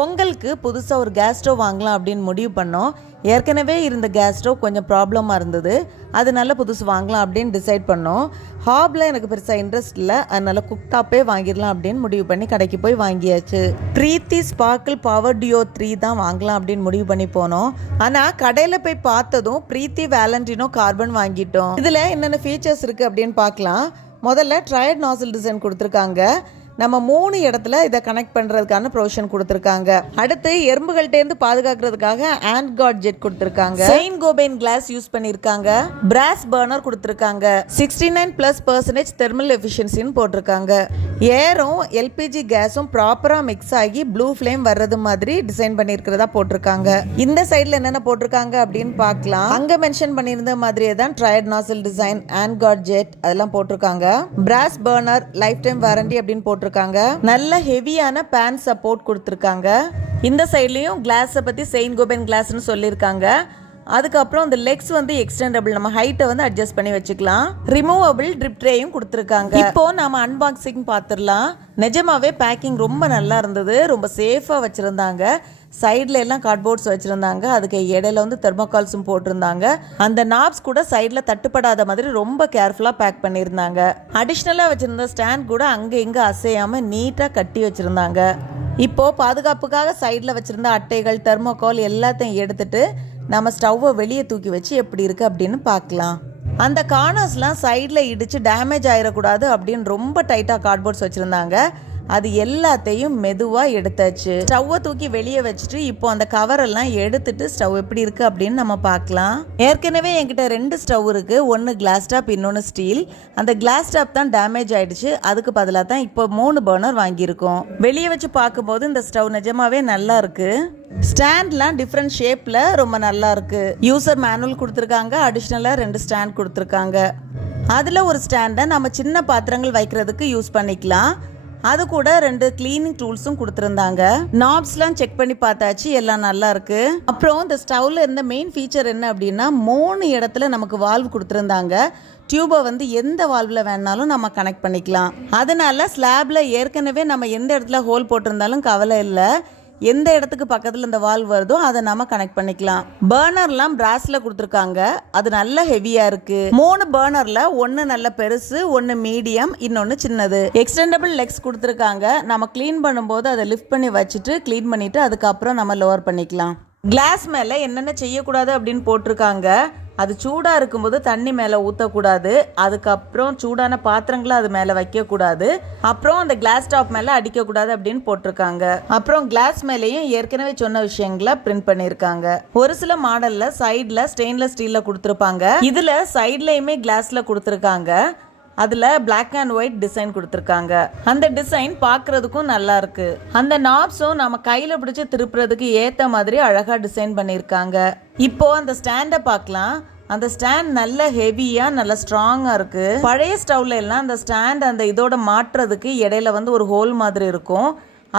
பொங்கலுக்கு புதுசாக ஒரு கேஸ் ஸ்டவ் வாங்கலாம் அப்படின்னு முடிவு பண்ணோம். ஏற்கனவே இருந்த கேஸ் ஸ்டவ் கொஞ்சம் ப்ராப்ளமாக இருந்தது, அதனால புதுசு வாங்கலாம் அப்படின்னு டிசைட் பண்ணோம். ஹாபில் எனக்கு பெருசாக இன்ட்ரெஸ்ட் இல்லை, அதனால குக்டாப்பே வாங்கிடலாம் அப்படின்னு முடிவு பண்ணி கடைக்கு போய் வாங்கியாச்சு. பிரீத்தி ஸ்பார்க்கிள் பவர் டியோ 3 தான் வாங்கலாம் அப்படின்னு முடிவு பண்ணி போனோம். ஆனால் கடையில் போய் பார்த்ததும் பிரீத்தி வேலண்டினோ கார்பன் வாங்கிட்டோம். இதில் என்னென்ன ஃபீச்சர்ஸ் இருக்குது அப்படின்னு பார்க்கலாம். முதல்ல ட்ரையட் நாசில் டிசைன் கொடுத்துருக்காங்க. நம்ம 3 இடத்துல இதை கனெக்ட் பண்ணுறதுக்கான ப்ரொவிஷன் கொடுத்துருக்காங்க. அடுத்து எறும்புகள்கிட்டேருந்து பாதுகாக்கிறதுக்காக ஆண்ட் கார்ட் ஜெட் கொடுத்துருக்காங்க. செயின் கோபைன் கிளாஸ் யூஸ் பண்ணியிருக்காங்க. பிராஸ் பர்னர் கொடுத்துருக்காங்க. 69+% தெர்மல் எஃபிஷியன்சின்னு போட்டிருக்காங்க. ஏரும் எல்பிஜி கேஸும் ப்ராப்பராக மிக்ஸ் ஆகி ப்ளூ ஃப்ளேம் வர்றது மாதிரி டிசைன் பண்ணியிருக்கிறதா போட்டிருக்காங்க. இந்த சைடில் என்னென்ன போட்டிருக்காங்க அப்படின்னு பார்க்கலாம். அங்கே மென்ஷன் பண்ணியிருந்த மாதிரியே தான் triad nozzle design, and card jet அதெல்லாம் போட்டிருக்காங்க. Brass burner, lifetime warranty அப்படின்னு போட்டிருக்காங்க. நல்ல ஹெவியான பேன் சப்போர்ட் கொடுத்துருக்காங்க. இந்த சைட்லயும் கிளாஸை பத்தி செயின் கோபைன் கிளாஸ்னு சொல்லியிருக்காங்க. அதுக்கப்புறம் இந்த லெக்ஸ் வந்து எக்ஸ்டெண்டபிள், நம்ம ஹைட்டை வந்து அட்ஜஸ்ட் பண்ணி வச்சுக்கலாம். ரிமூவபிள் ட்ரிப் ட்ரேயும் கொடுத்துருக்காங்க. இப்போ நம்ம அன்பாக்சிங் பார்த்துடலாம். நிஜமாவே பேக்கிங் ரொம்ப நல்லா இருந்தது, ரொம்ப சேஃபாக வச்சுருந்தாங்க. சைடில் எல்லாம் கார்ட்போர்ட்ஸ் வச்சுருந்தாங்க, அதுக்கு இடையில வந்து தெர்மோகால்ஸும் போட்டிருந்தாங்க. அந்த நாப்ஸ் கூட சைடில் தட்டுப்படாத மாதிரி ரொம்ப கேர்ஃபுல்லாக பேக் பண்ணியிருந்தாங்க. அடிஷ்னலாக வச்சுருந்த ஸ்டாண்ட் கூட அங்கே இங்கே அசையாமல் நீட்டாக கட்டி வச்சுருந்தாங்க. இப்போது பாதுகாப்புக்காக சைடில் வச்சுருந்த அட்டைகள், தெர்மோகால் எல்லாத்தையும் எடுத்துட்டு நம்ம ஸ்டவ்வை வெளியே தூக்கி வச்சு எப்படி இருக்குது அப்படின்னு பார்க்கலாம். அந்த கார்னர்ஸ்லாம் சைடில் இடித்து டேமேஜ் ஆகிடக்கூடாது அப்படின்னு ரொம்ப டைட்டாக கார்ட்போர்ட்ஸ் வச்சுருந்தாங்க. அது எல்லாத்தையும் மெதுவாக எடுத்தாச்சு. ஸ்டவ்வை தூக்கி வெளியே வச்சுட்டு இப்போ அந்த கவரெல்லாம் எடுத்துட்டு ஸ்டவ் எப்படி இருக்குது அப்படின்னு நம்ம பார்க்கலாம். ஏற்கனவே என்கிட்ட 2 ஸ்டவ் இருக்குது. ஒன்று கிளாஸ் டாப், இன்னொன்று ஸ்டீல். அந்த கிளாஸ் டாப் தான் டேமேஜ் ஆகிடுச்சு. அதுக்கு பதிலாக தான் இப்போ 3 பர்னர் வாங்கியிருக்கோம். வெளியே வச்சு பார்க்கும்போது இந்த ஸ்டவ் நிஜமாவே நல்லா இருக்குது. ஸ்டாண்ட்லாம் டிஃப்ரெண்ட் ஷேப்பில் ரொம்ப நல்லா இருக்குது. யூசர் மேனுவல் கொடுத்துருக்காங்க. அடிஷ்னலாக 2 ஸ்டாண்ட் கொடுத்துருக்காங்க. அதில் ஒரு ஸ்டாண்டை நம்ம சின்ன பாத்திரங்கள் வைக்கிறதுக்கு யூஸ் பண்ணிக்கலாம். அது கூட 2 கிளீனிங் டூல்ஸும் கொடுத்துருந்தாங்க. நாப்ஸ்லாம் செக் பண்ணி பார்த்தாச்சு, எல்லாம் நல்லா இருக்கு. அப்புறம் இந்த ஸ்டவ்ல இருந்த மெயின் ஃபீச்சர் என்ன அப்படின்னா 3 இடத்துல நமக்கு வால்வ் கொடுத்துருந்தாங்க. டியூபை வந்து எந்த வால்வில் வேணாலும் நம்ம கனெக்ட் பண்ணிக்கலாம். அதனால ஸ்லாப்ல ஏற்கனவே நம்ம எந்த இடத்துல ஹோல் போட்டிருந்தாலும் கவலை இல்லை. எந்த இடத்துக்கு பக்கத்தில் இந்த வால்வ் வருதோ அதை நம்ம கனெக்ட் பண்ணிக்கலாம். பர்னர்லாம் பிராஸ்ல கொடுத்துருக்காங்க. அது நல்ல ஹெவியா இருக்கு. 3 பர்னர்ல ஒன்னு நல்ல பெருசு, ஒன்னு மீடியம், இன்னொன்னு சின்னது. எக்ஸ்டெண்டபிள் லெக்ஸ் கொடுத்துருக்காங்க. நம்ம கிளீன் பண்ணும்போது அதை லிஃப்ட் பண்ணி வச்சுட்டு கிளீன் பண்ணிட்டு அதுக்கப்புறம் நம்ம லோவர் பண்ணிக்கலாம். கிளாஸ் மேல என்னென்ன செய்யக்கூடாது அப்படின்னு போட்டிருக்காங்க. அது சூடாக இருக்கும்போது தண்ணி மேலே ஊற்றக்கூடாது. அதுக்கப்புறம் சூடான பாத்திரங்களை அது மேலே வைக்கக்கூடாது. அப்புறம் அந்த கிளாஸ் டாப் மேலே அடிக்கக்கூடாது அப்படின்னு போட்டிருக்காங்க. அப்புறம் கிளாஸ் மேலேயும் ஏற்கனவே சொன்ன விஷயங்களை பிரிண்ட் பண்ணியிருக்காங்க. ஒரு சில மாடலில் சைடில் ஸ்டெயின்லெஸ் ஸ்டீலில் கொடுத்துருப்பாங்க. இதில் சைட்லையுமே கிளாஸில் கொடுத்துருக்காங்க. அதில் பிளாக் அண்ட் ஒயிட் டிசைன் கொடுத்துருக்காங்க. அந்த டிசைன் பார்க்கறதுக்கும் நல்லா இருக்கு. அந்த நாப்ஸும் நம்ம கையில் பிடிச்சி திருப்புறதுக்கு ஏற்ற மாதிரி அழகாக டிசைன் பண்ணியிருக்காங்க. இப்போ அந்த ஸ்டாண்டை பார்க்கலாம். அந்த ஸ்டாண்ட் நல்ல ஹெவியா, நல்ல ஸ்ட்ராங்கா இருக்கு. பழைய ஸ்டவ்ல எல்லாம் அந்த ஸ்டாண்ட் அந்த இதோட மாட்டுறதுக்கு இடையில வந்து ஒரு ஹோல் மாதிரி இருக்கும்,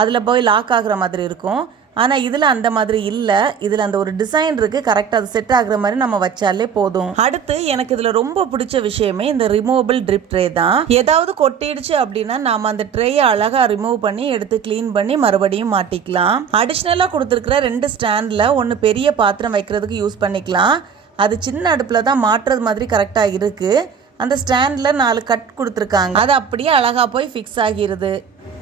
அதில் போய் லாக் ஆகுற மாதிரி இருக்கும். ஆனால் இதில் அந்த மாதிரி இல்லை. இதில் அந்த ஒரு டிசைன் இருக்குது, கரெக்டாக அது செட் ஆகுற மாதிரி நம்ம வச்சாலே போதும். அடுத்து எனக்கு இதில் ரொம்ப பிடிச்ச விஷயமே இந்த ரிமூவபிள் ட்ரிப் ட்ரே தான். ஏதாவது கொட்டிடுச்சு அப்படின்னா நாம் அந்த ட்ரேயை அழகாக ரிமூவ் பண்ணி எடுத்து க்ளீன் பண்ணி மறுபடியும் மாட்டிக்கலாம். அடிஷ்னலாக கொடுத்துருக்கிற 2 ஸ்டாண்டில் ஒன்று பெரிய பாத்திரம் வைக்கிறதுக்கு யூஸ் பண்ணிக்கலாம். அது சின்ன அடுப்பில் தான் மாட்டுறது மாதிரி கரெக்டாக இருக்குது. அந்த ஸ்டாண்டில் 4 கட் கொடுத்துருக்காங்க. அது அப்படியே அழகாக போய் ஃபிக்ஸ் ஆகிருது.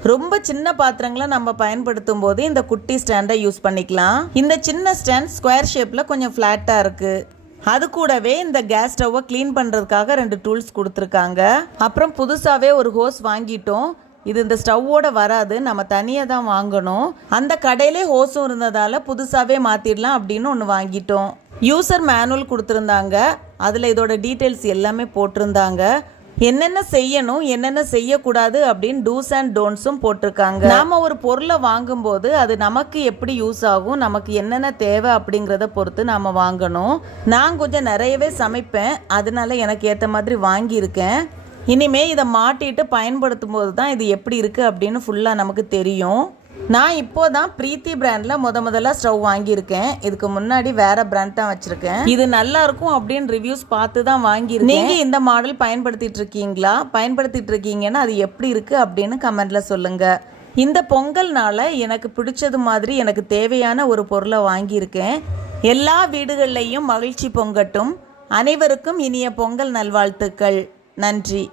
ரொம்ப சின்ன பாத்திரங்களை நம்ம பயன்படுத்தும் போது இந்த குட்டி ஸ்டாண்டை யூஸ் பண்ணிக்கலாம். இந்த சின்ன ஸ்டாண்ட் ஸ்கொயர் ஷேப்பில் கொஞ்சம் ஃப்ளாட்டாக இருக்குது. அது கூடவே இந்த கேஸ் ஸ்டவ்வை க்ளீன் பண்ணுறதுக்காக 2 டூல்ஸ் கொடுத்துருக்காங்க. அப்புறம் புதுசாகவே ஒரு ஹோஸ் வாங்கிட்டோம். இது இந்த ஸ்டவ்வோட வராது, நம்ம தனியாக தான் வாங்கணும். அந்த கடையிலே ஹோஸும் இருந்ததால் புதுசாகவே மாற்றிடலாம் அப்படின்னு ஒன்று வாங்கிட்டோம். யூசர் மேனுவல் கொடுத்துருந்தாங்க. அதில் இதோட டீட்டெயில்ஸ் எல்லாமே போட்டிருந்தாங்க. என்னென்ன செய்யணும், என்னென்ன செய்யக்கூடாது அப்படின்னு டூஸ் அண்ட் டோன்ட்ஸும் போட்டிருக்காங்க. நாம ஒரு பொருளை வாங்கும்போது அது நமக்கு எப்படி யூஸ் ஆகும், நமக்கு என்னென்ன தேவை அப்படிங்கிறத பொறுத்து நாம வாங்கணும். நான் கொஞ்சம் நிறையவே சமைப்பேன், அதனால எனக்கு ஏற்ற மாதிரி வாங்கியிருக்கேன். இனிமே இதை மாட்டிட்டு பயன்படுத்தும் போது தான் இது எப்படி இருக்கு அப்படின்னு ஃபுல்லாக நமக்கு தெரியும். நான் இப்போ தான் பிரீத்தி பிராண்டில் முதல்ல ஸ்டவ் வாங்கியிருக்கேன். இதுக்கு முன்னாடி வேற பிராண்ட் தான் வச்சுருக்கேன். இது நல்லா இருக்கும் அப்படின்னு ரிவ்யூஸ் பார்த்து தான் வாங்கியிருக்கேன். நீங்கள் இந்த மாடல் பயன்படுத்திட்டு இருக்கீங்களா? பயன்படுத்திட்டு இருக்கீங்கன்னா அது எப்படி இருக்குது அப்படின்னு கமெண்ட்டில் சொல்லுங்கள். இந்த பொங்கல்னால் எனக்கு பிடிச்சது மாதிரி எனக்கு தேவையான ஒரு பொருளை வாங்கியிருக்கேன். எல்லா வீடுகள்லையும் மகிழ்ச்சி பொங்கட்டும். அனைவருக்கும் இனிய பொங்கல் நல்வாழ்த்துக்கள். நன்றி.